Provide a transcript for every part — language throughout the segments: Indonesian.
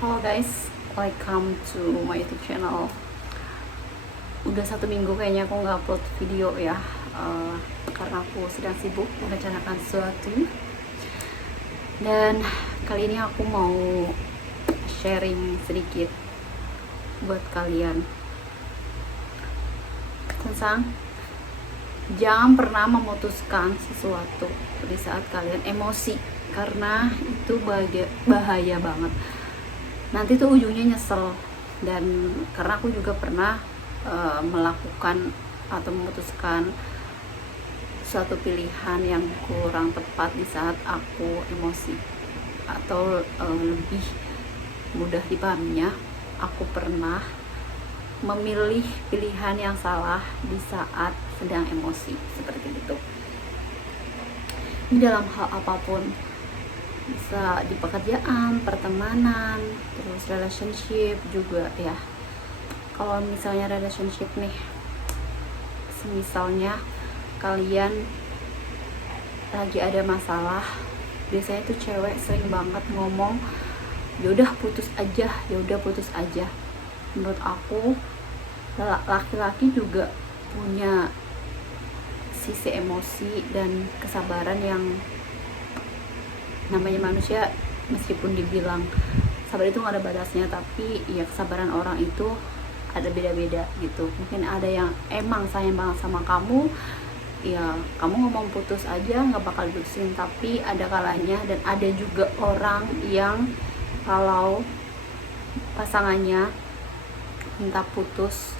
Halo guys, welcome to my YouTube channel. Udah 1 minggu kayaknya aku nggak upload video ya, karena aku sedang sibuk merencanakan sesuatu. Dan kali ini aku mau sharing sedikit buat kalian tentang jangan pernah memutuskan sesuatu di saat kalian emosi, karena itu bahaya banget. Nanti tuh ujungnya nyesel. Dan karena aku juga pernah melakukan atau memutuskan suatu pilihan yang kurang tepat di saat aku emosi, atau lebih mudah dipahaminya, aku pernah memilih pilihan yang salah di saat sedang emosi, seperti itu. Di dalam hal apapun, bisa di pekerjaan, pertemanan, terus relationship juga ya. Kalau misalnya relationship nih, misalnya kalian lagi ada masalah, biasanya tuh cewek sering banget ngomong, yaudah putus aja, yaudah putus aja. Menurut aku, laki-laki juga punya sisi emosi dan kesabaran yang namanya manusia. Meskipun dibilang sabar itu gak ada batasnya, tapi ya kesabaran orang itu ada beda-beda gitu. Mungkin ada yang emang sayang banget sama kamu, ya kamu ngomong putus aja gak bakal putusin, tapi ada kalanya. Dan ada juga orang yang kalau pasangannya minta putus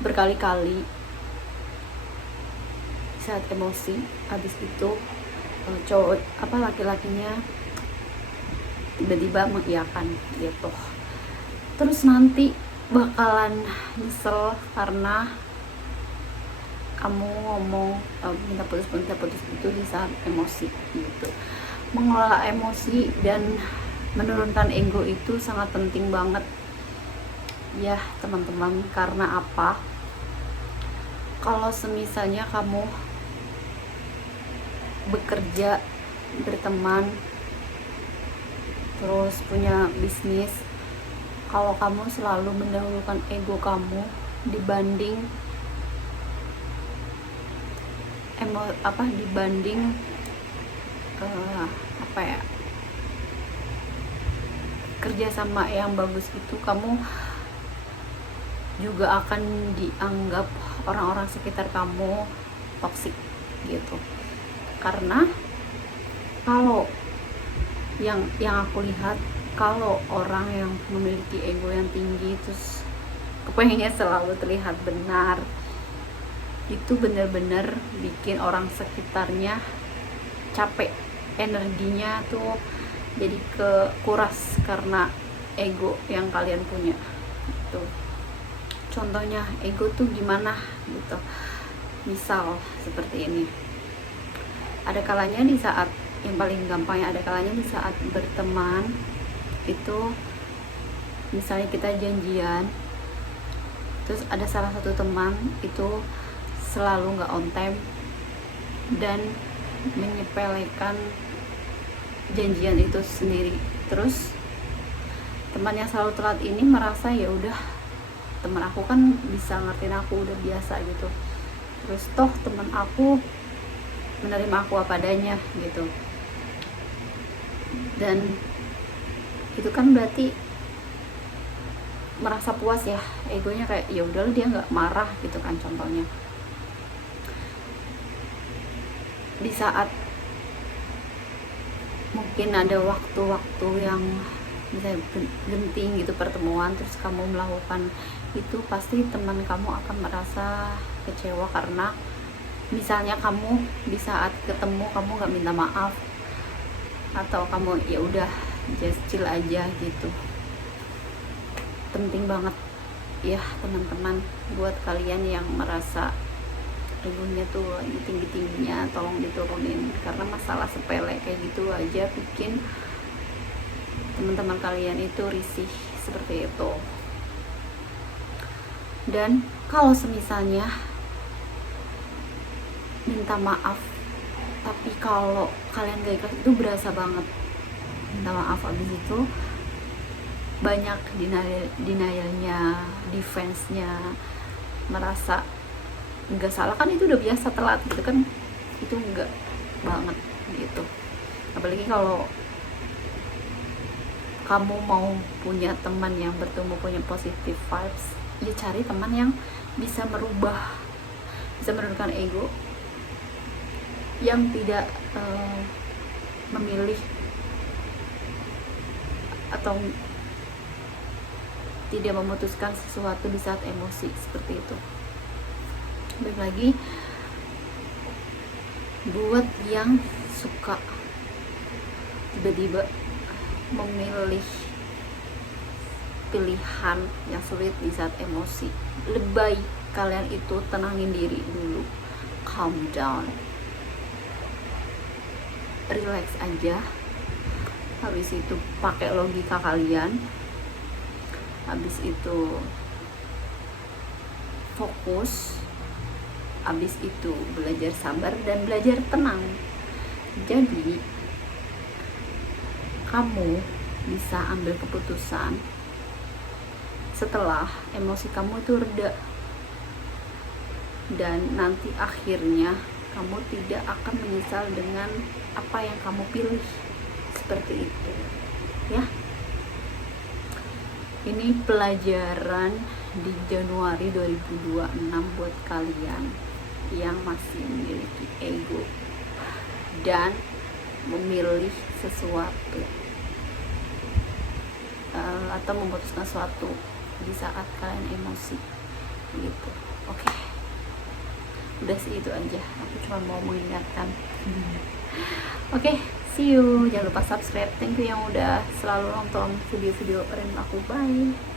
berkali-kali saat emosi, habis itu cowok laki-lakinya tiba-tiba mengiyakan gitu, terus nanti bakalan nyesel karena kamu ngomong minta putus itu di saat emosi gitu. Mengelola emosi dan menurunkan ego itu sangat penting banget ya teman-teman. Karena apa? Kalau semisalnya kamu bekerja, berteman, terus punya bisnis, kalau kamu selalu mendahulukan ego kamu dibanding kerja sama yang bagus, itu kamu juga akan dianggap orang-orang sekitar kamu toksik gitu. Karena kalau yang aku lihat, kalau orang yang memiliki ego yang tinggi terus kepengennya selalu terlihat benar, itu benar-benar bikin orang sekitarnya capek, energinya tuh jadi kekuras karena ego yang kalian punya gitu. Contohnya ego tuh gimana gitu, misal seperti ini. Ada kalanya di saat yang paling gampangnya, ada kalanya di saat berteman itu, misalnya kita janjian, terus ada salah satu teman itu selalu nggak on time dan menyepelekan janjian itu sendiri. Terus teman yang selalu telat ini merasa ya udah, teman aku kan bisa ngertiin aku, udah biasa gitu. Terus toh teman aku menerima aku apa adanya gitu. Dan itu kan berarti merasa puas ya, egonya kayak ya udah dia nggak marah gitu kan. Contohnya di saat mungkin ada waktu-waktu yang bisa genting gitu pertemuan, terus kamu melakukan itu, pasti teman kamu akan merasa kecewa. Karena misalnya kamu di saat ketemu kamu nggak minta maaf, atau kamu ya udah just chill aja gitu. Penting banget ya teman-teman, buat kalian yang merasa egonya tuh lagi tinggi-tingginya, tolong diturunin. Karena masalah sepele kayak gitu aja bikin teman-teman kalian itu risih, seperti itu. Dan kalau semisalnya minta maaf, tapi kalau kalian gak ikhlas, itu berasa banget. Minta maaf, abis itu banyak denialnya, defense-nya, merasa nggak salah, kan itu udah biasa telat gitu kan, itu enggak banget gitu. Apalagi kalau kamu mau punya teman yang bertumbuh, punya positive vibes, ya cari teman yang bisa menurunkan ego, yang tidak memilih atau tidak memutuskan sesuatu di saat emosi seperti itu. Baik lagi, buat yang suka tiba-tiba memilih pilihan yang sulit di saat emosi, lebih baik kalian itu tenangin diri dulu, calm down, relax aja. Habis itu pakai logika kalian, habis itu fokus, habis itu belajar sabar dan belajar tenang. Jadi kamu bisa ambil keputusan setelah emosi kamu itu reda, dan nanti akhirnya kamu tidak akan menyesal dengan apa yang kamu pilih. Seperti itu ya. Ini pelajaran di Januari 2026 buat kalian yang masih memiliki ego dan memilih sesuatu atau memutuskan sesuatu di saat kalian emosi gitu. Oke. Udah sih itu aja, aku cuma mau mengingatkan. Oke, see you. Jangan lupa subscribe. Thank you yang udah selalu nonton video-video keren aku. Bye.